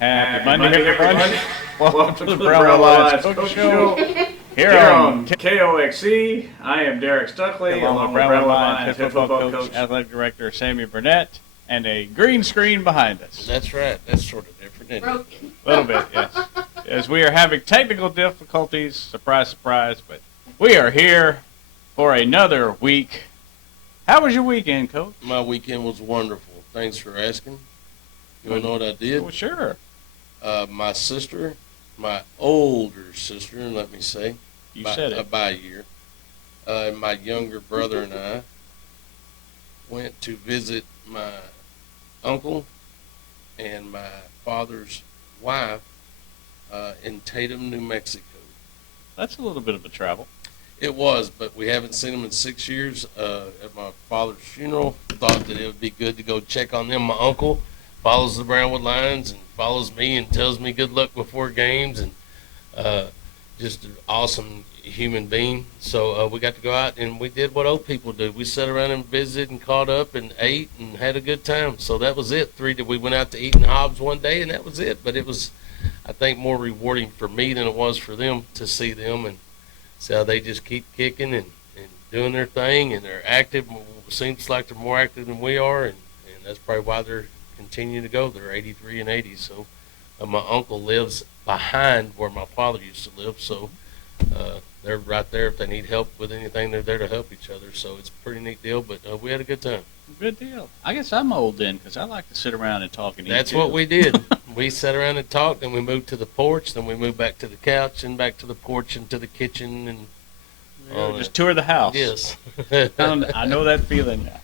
Happy Monday, everybody. Welcome to the Brownwood Lions Cook Show. Here on KOXE, I am Derek Stuckley, along with Brownwood Lions head football coach, athletic director Sammy Burnett, and a green screen behind us. That's right. That's sort of different, isn't it? A little bit, yes. As we are having technical difficulties, surprise, surprise, but we are here for another week. How was your weekend, Coach? My weekend was wonderful. Thanks for asking. You want to know what I did? Well, sure. My sister, my older sister, let me say, by a year, and my younger brother and I went to visit my uncle and my father's wife in Tatum, New Mexico. That's a little bit of a travel. It was, but we haven't seen them in 6 years. At my father's funeral, thought that it would be good to go check on them. My uncle follows the Brownwood Lions and follows me and tells me good luck before games, and just an awesome human being. So we got to go out and we did what old people do. We sat around and visited and caught up and ate and had a good time. So that was it. We went out to eat in Hobbs one day, and that was it. But it was, I think, more rewarding for me than it was for them to see them and see how they just keep kicking and doing their thing, and they're active. Seems like they're more active than we are, and that's probably why they're continuing to go. They're 83 and 80. So my uncle lives behind where my father used to live, so they're right there. If they need help with anything, they're there to help each other. So it's a pretty neat deal, but we had a good time. Good deal. I guess I'm old then, because I like to sit around and talk and eat. That's what we did. We sat around and talked, then we moved to the porch, then we moved back to the couch and back to the porch and to the kitchen, and just tour the house. Yes. I know that feeling now.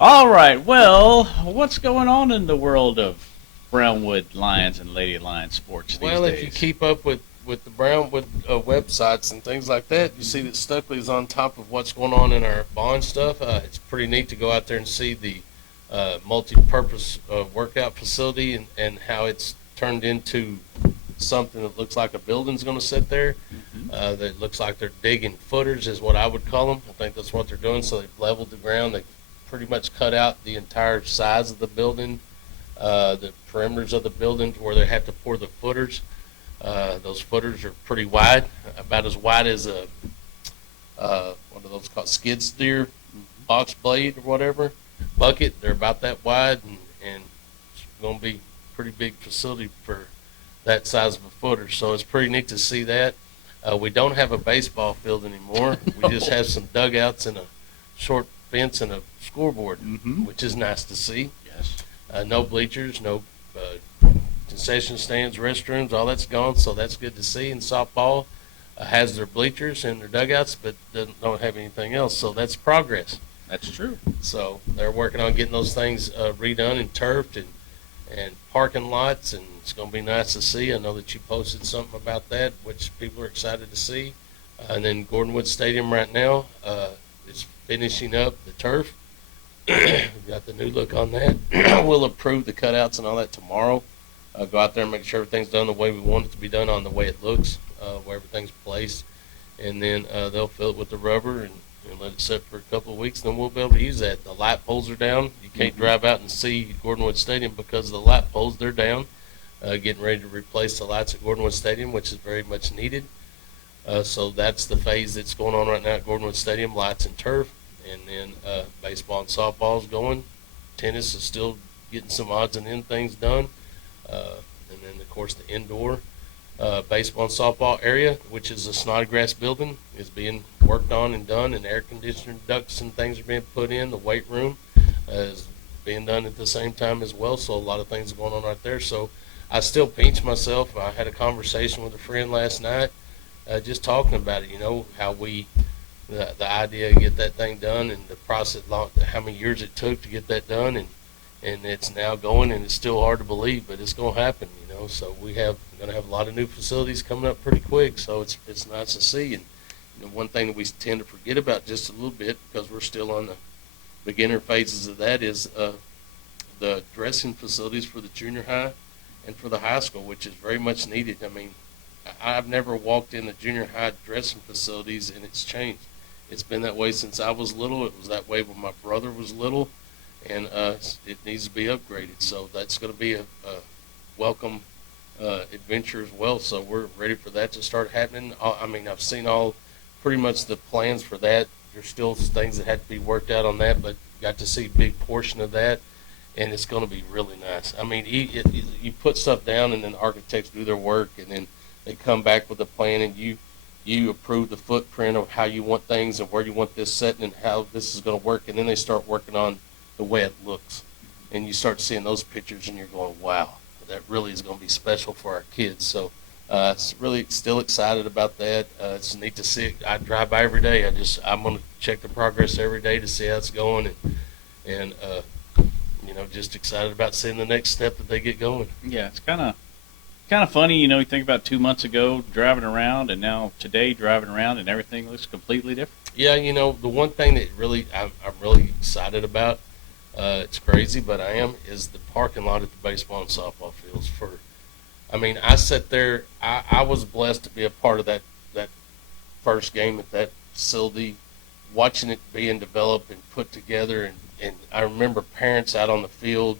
All right, well, what's going on in the world of Brownwood Lions and Lady Lions sports these days? If you keep up with the Brownwood websites and things like that, you see that Stuckley's on top of what's going on in our bond stuff. It's pretty neat to go out there and see the multi-purpose workout facility and how it's turned into something that looks like a building's going to sit there. Mm-hmm. That looks like they're digging footers is what I would call them. I think that's what they're doing. So they've leveled the ground. They've pretty much cut out the entire size of the building, the perimeters of the building where they have to pour the footers. Those footers are pretty wide, about as wide as a what are those called, skid steer box blade or whatever bucket. They're about that wide, and it's going to be a pretty big facility for that size of a footer. So it's pretty neat to see that. We don't have a baseball field anymore. We just have some dugouts and a short fence and a scoreboard, which is nice to see. Yes. No bleachers, no concession stands, restrooms, all that's gone, so that's good to see. And softball has their bleachers and their dugouts, but don't have anything else, so that's progress. That's true. So they're working on getting those things redone and turfed and parking lots, and it's going to be nice to see. I know that you posted something about that, which people are excited to see. And then Gordonwood Stadium right now is finishing up the turf. We've got the new look on that. We'll approve the cutouts and all that tomorrow. Go out there and make sure everything's done the way we want it to be done, on the way it looks, where everything's placed. And then they'll fill it with the rubber and let it sit for a couple of weeks. Then we'll be able to use that. The light poles are down. You can't drive out and see Gordonwood Stadium because of the light poles. They're down. Getting ready to replace the lights at Gordonwood Stadium, which is very much needed. So that's the phase that's going on right now at Gordonwood Stadium, lights and turf. And then baseball and softball is going. Tennis is still getting some odds and end things done. And then, of course, the indoor baseball and softball area, which is a Snodgrass building, is being worked on and done, and air conditioner ducts and things are being put in. The weight room is being done at the same time as well, so a lot of things are going on right there. So I still pinch myself. I had a conversation with a friend last night just talking about it, how the idea to get that thing done and the process, how many years it took to get that done, and it's now going, and it's still hard to believe, but it's going to happen, So we're going to have a lot of new facilities coming up pretty quick, so it's nice to see. And one thing that we tend to forget about just a little bit, because we're still on the beginner phases of that, is the dressing facilities for the junior high and for the high school, which is very much needed. I mean, I've never walked in the junior high dressing facilities, and it's changed. It's been that way since I was little. It was that way when my brother was little, and it needs to be upgraded. So that's going to be a welcome adventure as well. So we're ready for that to start happening. I mean, I've seen all pretty much the plans for that. There's still things that had to be worked out on that, but got to see a big portion of that, and it's going to be really nice. I mean, you put stuff down, and then architects do their work, and then they come back with a plan, and you approve the footprint of how you want things and where you want this setting and how this is going to work, and then they start working on the way it looks. And you start seeing those pictures, and you're going, wow, that really is going to be special for our kids. So it's really still excited about that. It's neat to see it. I drive by every day. I'm going to check the progress every day to see how it's going, and just excited about seeing the next step that they get going. Yeah, it's kind of funny, you think about 2 months ago driving around, and now today driving around, and everything looks completely different. Yeah, the one thing that really I'm really excited about, it's crazy, but I am, is the parking lot at the baseball and softball fields. I sat there. I was blessed to be a part of that first game at that facility, watching it being developed and put together, and I remember parents out on the field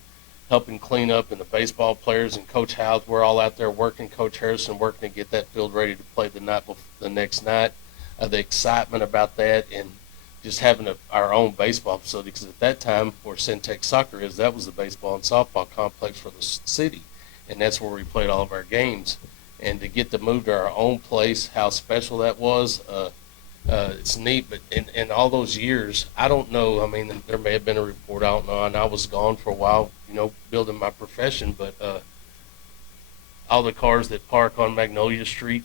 helping clean up, and the baseball players and Coach Howes were all out there working, Coach Harrison working to get that field ready to play the next night. The excitement about that, and just having our own baseball facility, because at that time where Centex Soccer is, that was the baseball and softball complex for the city, and that's where we played all of our games. And to get to move to our own place, how special that was, it's neat. But in all those years, I don't know, there may have been a report, I don't know, and I was gone for a while, building my profession, but all the cars that park on Magnolia Street,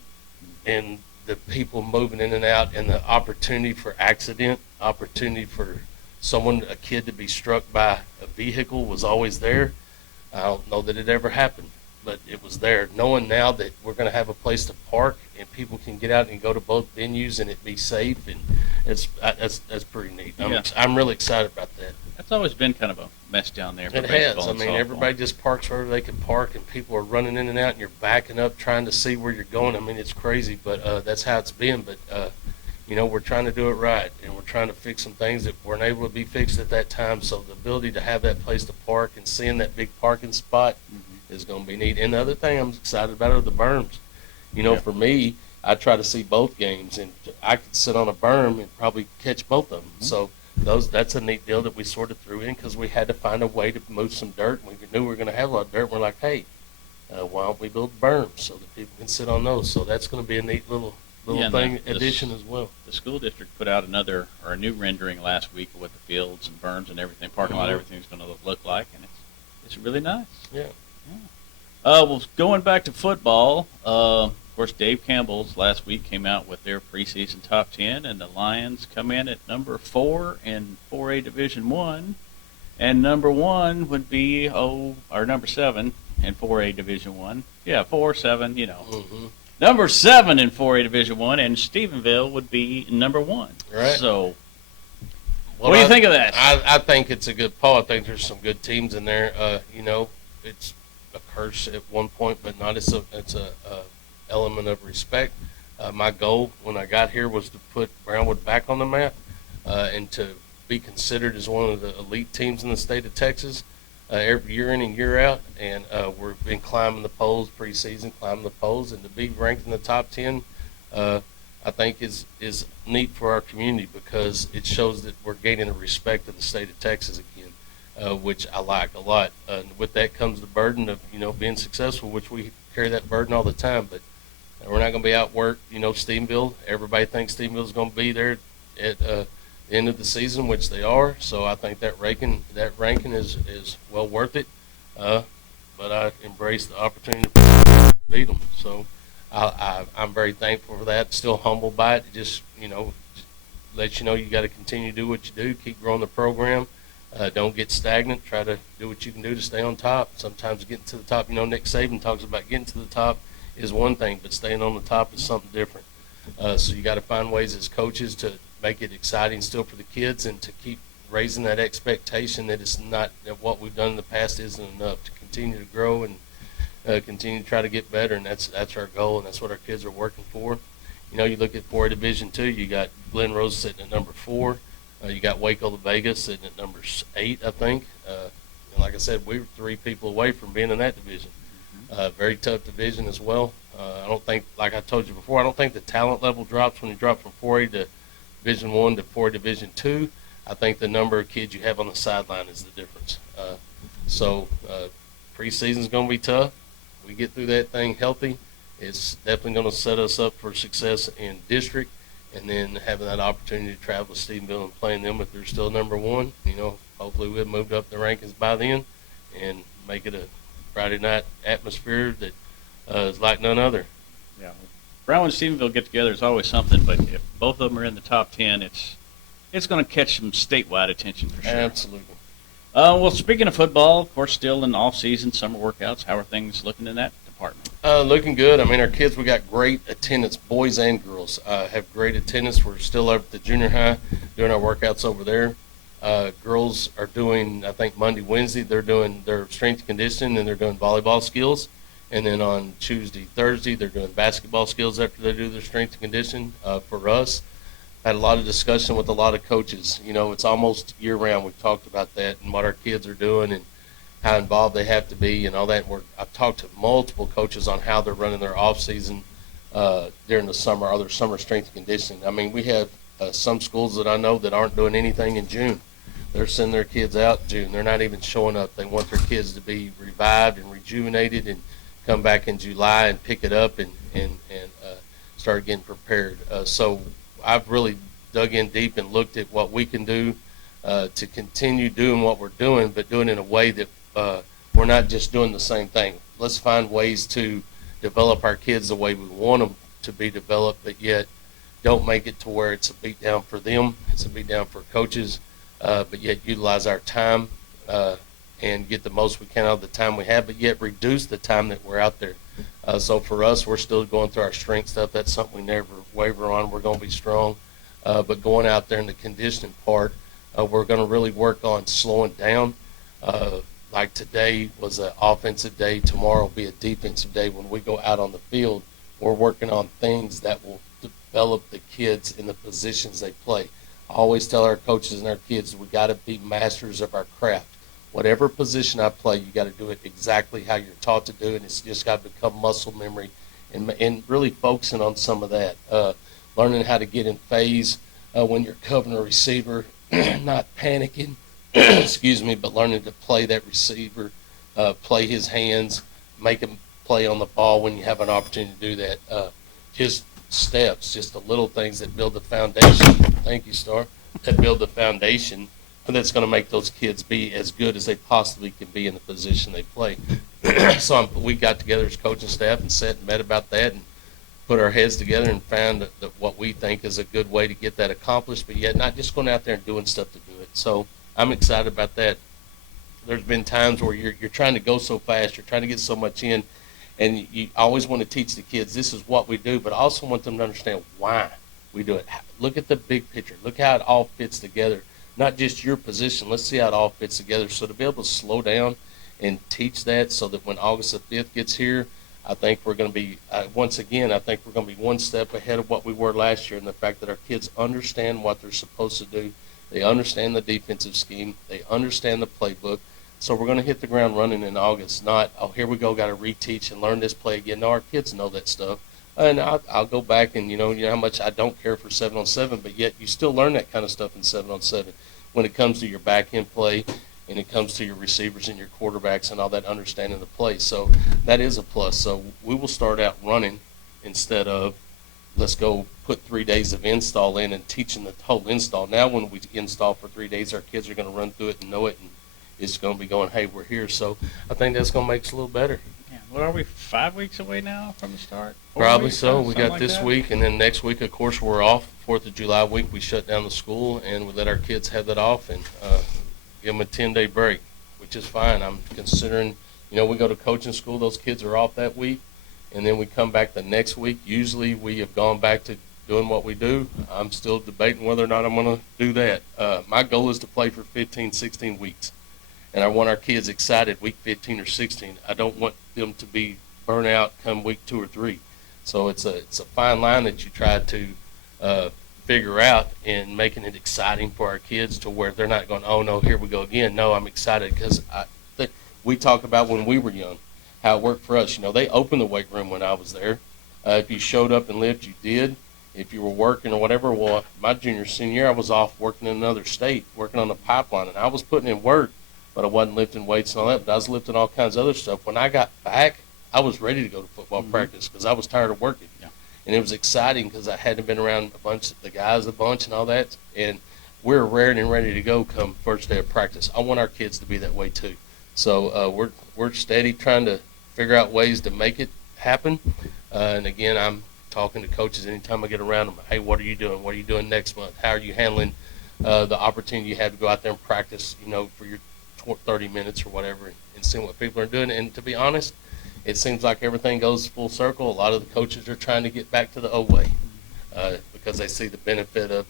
and the people moving in and out, and the opportunity for accident, opportunity for a kid to be struck by a vehicle was always there. I don't know that it ever happened, but it was there. Knowing now that we're going to have a place to park and people can get out and go to both venues and it be safe, and that's pretty neat. I'm really excited about that. That's always been kind of a mess down there. It has. Everybody just parks wherever they can park, and people are running in and out, and you're backing up trying to see where you're going. It's crazy, but that's how it's been. But we're trying to do it right, and we're trying to fix some things that weren't able to be fixed at that time. So the ability to have that place to park and seeing that big parking spot is going to be neat. And the other thing I'm excited about are the berms. For me, I try to see both games, and I could sit on a berm and probably catch both of them. So that's a neat deal that we sorted through in, because we had to find a way to move some dirt. We knew we were going to have a lot of dirt. We're like, hey, why don't we build berms so that people can sit on those? So that's going to be a neat little thing addition as well. The school district put out a new rendering last week of what the fields and berms and everything, parking lot, everything's going to look like, and it's really nice. Yeah. Well, going back to football, of course, Dave Campbell's last week came out with their preseason top 10, and the Lions come in at number 4 in 4A Division 1, and number 1 would be, number 7 in 4A Division 1. Yeah, 4, 7, Number 7 in 4A Division 1, and Stephenville would be number 1. Right. So, what do you think of that? I think it's a good poll. I think there's some good teams in there. It's a curse at one point, but not. It's a element of respect. My goal when I got here was to put Brownwood back on the map, and to be considered as one of the elite teams in the state of Texas every year in and year out. And we've been climbing the polls preseason, and to be ranked in the top 10, I think is neat for our community, because it shows that we're gaining the respect of the state of Texas again, which I like a lot. With that comes the burden of being successful, which we carry that burden all the time. But we're not going to be outworked. Stephenville. Everybody thinks Stephenville is going to be there at the end of the season, which they are. So I think that ranking is well worth it. But I embrace the opportunity to beat them. So I'm very thankful for that. Still humbled by it. It just lets you know you got to continue to do what you do. Keep growing the program. Don't get stagnant. Try to do what you can do to stay on top. Sometimes getting to the top, Nick Saban talks about getting to the top is one thing, but staying on the top is something different. So you got to find ways as coaches to make it exciting still for the kids, and to keep raising that expectation that it's not that what we've done in the past isn't enough, to continue to grow and continue to try to get better. And that's our goal, and that's what our kids are working for. You look at 4A Division 2, you got Glen Rose sitting at number 4. You got Waco La Vega sitting at number 8, I think. And like I said, we were 3 people away from being in that division. Very tough division as well. I don't think, like I told you before, I don't think the talent level drops when you drop from 4A to Division 1 to 4A Division 2. I think the number of kids you have on the sideline is the difference. Preseason is going to be tough. We get through that thing healthy. It's definitely going to set us up for success in district, and then having that opportunity to travel to Stephenville and playing them if they're still number one. Hopefully we've moved up the rankings by then and make it a Friday night atmosphere that is like none other. Yeah. Brownwood and Stephenville get together is always something, but if both of them are in the top 10, it's going to catch some statewide attention for sure. Absolutely. Well, speaking of football, of course, still in off-season, summer workouts. How are things looking in that department? Looking good. I mean, our kids, we got great attendance, boys and girls have great attendance. We're still up at the junior high doing our workouts over there. Girls are doing, I think, Monday, Wednesday, they're doing their strength and conditioning, and they're doing volleyball skills. And then on Tuesday, Thursday, they're doing basketball skills after they do their strength and conditioning. For us, had a lot of discussion with a lot of coaches. It's almost year-round. We've talked about that and what our kids are doing and how involved they have to be and all that. I've talked to multiple coaches on how they're running their off-season during the summer or their summer strength and conditioning. I mean, we have some schools that I know that aren't doing anything in June. They're sending their kids out in June. They're not even showing up. They want their kids to be revived and rejuvenated and come back in July and pick it up and start getting prepared. So I've really dug in deep and looked at what we can do to continue doing what we're doing, but doing it in a way that we're not just doing the same thing. Let's find ways to develop our kids the way we want them to be developed, but yet don't make it to where it's a beat down for them, it's a beat down for coaches, but yet utilize our time and get the most we can out of the time we have, but yet reduce the time that we're out there. So for us, we're still going through our strength stuff. That's something we never waver on. We're going to be strong. But going out there in the conditioning part, we're going to really work on slowing down. Like today was an offensive day. Tomorrow will be a defensive day. When we go out on the field, we're working on things that will develop the kids in the positions they play. I always tell our coaches and our kids, we got to be masters of our craft. Whatever position I play, you got to do it exactly how you're taught to do it. It's just got to become muscle memory and really focusing on some of that. Learning how to get in phase when you're covering a receiver, not panicking, excuse me, but learning to play that receiver, play his hands, make him play on the ball when you have an opportunity to do that. Just steps, just the little things that build the foundation. Thank you, Star. That build the foundation that's going to make those kids be as good as they possibly can be in the position they play. So we got together as coaching staff and sat and met about that and put our heads together and found that what we think is a good way to get that accomplished, but yet not just going out there and doing stuff to do it. So I'm excited about that. There's been times where you're trying to go so fast, you're trying to get so much in, and you always want to teach the kids this is what we do, but I also want them to understand why we do it. Look at the big picture. Look how it all fits together. Not just your position. Let's see how it all fits together. So to be able to slow down and teach that so that when August the 5th gets here, I think we're going to be, once again, I think we're going to be one step ahead of what we were last year in the fact that our kids understand what they're supposed to do. They understand the defensive scheme. They understand the playbook. So we're going to hit the ground running in August, not, oh, here we go, got to reteach and learn this play again. No, our kids know that stuff. And I'll go back and, you know how much I don't care for 7-on-7, but yet you still learn that kind of stuff in 7-on-7 when it comes to your back-end play and it comes to your receivers and your quarterbacks and all that understanding the play. So that is a plus. So we will start out running instead of let's go put 3 days of install in and teaching the whole install. Now when we install for 3 days, our kids are going to run through it and know it, and it's going to be going, hey, we're here. So I think that's going to make us a little better. Yeah. What are we, 5 weeks away now from the start? 4 Probably weeks, so. We got like this that? week, and then next week, of course, we're off. 4th of July week, we shut down the school, and we let our kids have that off and give them a 10-day break, which is fine. I'm considering, we go to coaching school. Those kids are off that week, and then we come back the next week. Usually we have gone back to doing what we do. I'm still debating whether or not I'm going to do that. My goal is to play for 15, 16 weeks, and I want our kids excited week 15 or 16. I don't want them to be burnt out come week 2 or 3. So it's a fine line that you try to figure out in making it exciting for our kids to where they're not going, oh, no, here we go again. No, I'm excited because we talk about when we were young. how it worked for us. They opened the weight room when I was there. If you showed up and lived, you did. If you were working or whatever, well, my junior, senior year, I was off working in another state, working on the pipeline, and I was putting in work, but I wasn't lifting weights and all that, but I was lifting all kinds of other stuff. When I got back, I was ready to go to football practice because I was tired of working. Yeah. And it was exciting because I hadn't been around the guys a bunch and all that, and we're raring and ready to go come first day of practice. I want our kids to be that way too. So we're steady trying to figure out ways to make it happen. And again, I'm talking to coaches anytime I get around them. Hey, what are you doing? What are you doing next month? How are you handling the opportunity you have to go out there and practice, for your 30 minutes or whatever, and seeing what people are doing. And to be honest, it seems like everything goes full circle. A lot of the coaches are trying to get back to the old way because they see the benefit of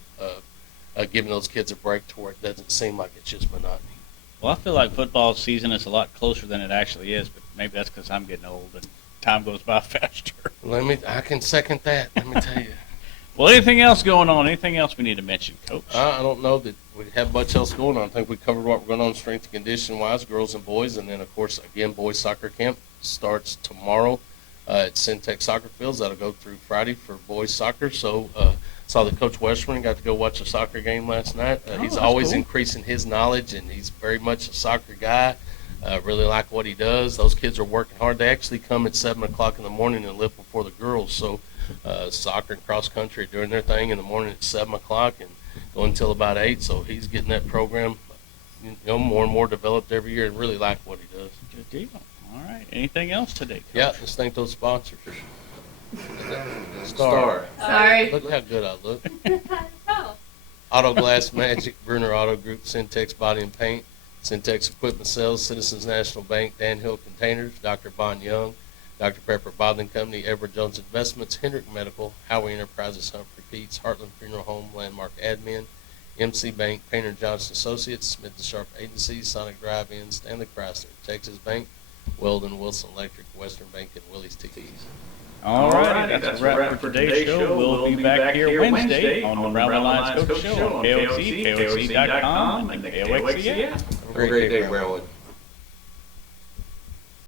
giving those kids a break to where it doesn't seem like it's just monotony. Well, I feel like football season is a lot closer than it actually is, but maybe that's because I'm getting old and time goes by faster. I can second that. Let me tell you. Well, anything else going on? Anything else we need to mention, Coach? I don't know that we have much else going on. I think we covered what we're going on strength and condition wise, girls and boys, and then of course again boys soccer camp starts tomorrow at Centex Soccer Fields. That'll go through Friday for boys soccer. So saw that Coach Westman got to go watch a soccer game last night. He's always cool. increasing his knowledge, and he's very much a soccer guy. Really like what he does. Those kids are working hard. They actually come at 7 o'clock in the morning and lift before the girls. So soccer and cross country are doing their thing in the morning at 7 o'clock and go until about 8. So he's getting that program more and more developed every year, and really like what he does. Good deal. All right. Anything else today, Coach? Yeah, let's thank those sponsors. Star. Sorry. Look how good I look. Auto Glass Magic, Bruner Auto Group, Syntex Body and Paint, Syntex Equipment Sales, Citizens National Bank, Dan Hill Containers, Dr. Bon Young, Dr. Pepper Bottling Company, Edward Jones Investments, Hendrick Medical, Howey Enterprises, Humphrey Pete's, Heartland Funeral Home, Landmark Admin, MC Bank, Painter Johnson Associates, Smith & Sharp Agency, Sonic Drive-In, Stanley Chrysler, Texas Bank, Weldon Wilson Electric, Western Bank, and Willie's TVs. All right, that's a wrap for today's show. We'll be back here Wednesday on the Brownwood Lions Coach Show on KOC, KOC.com, and the KOXC app. Have a great day, Brownwood.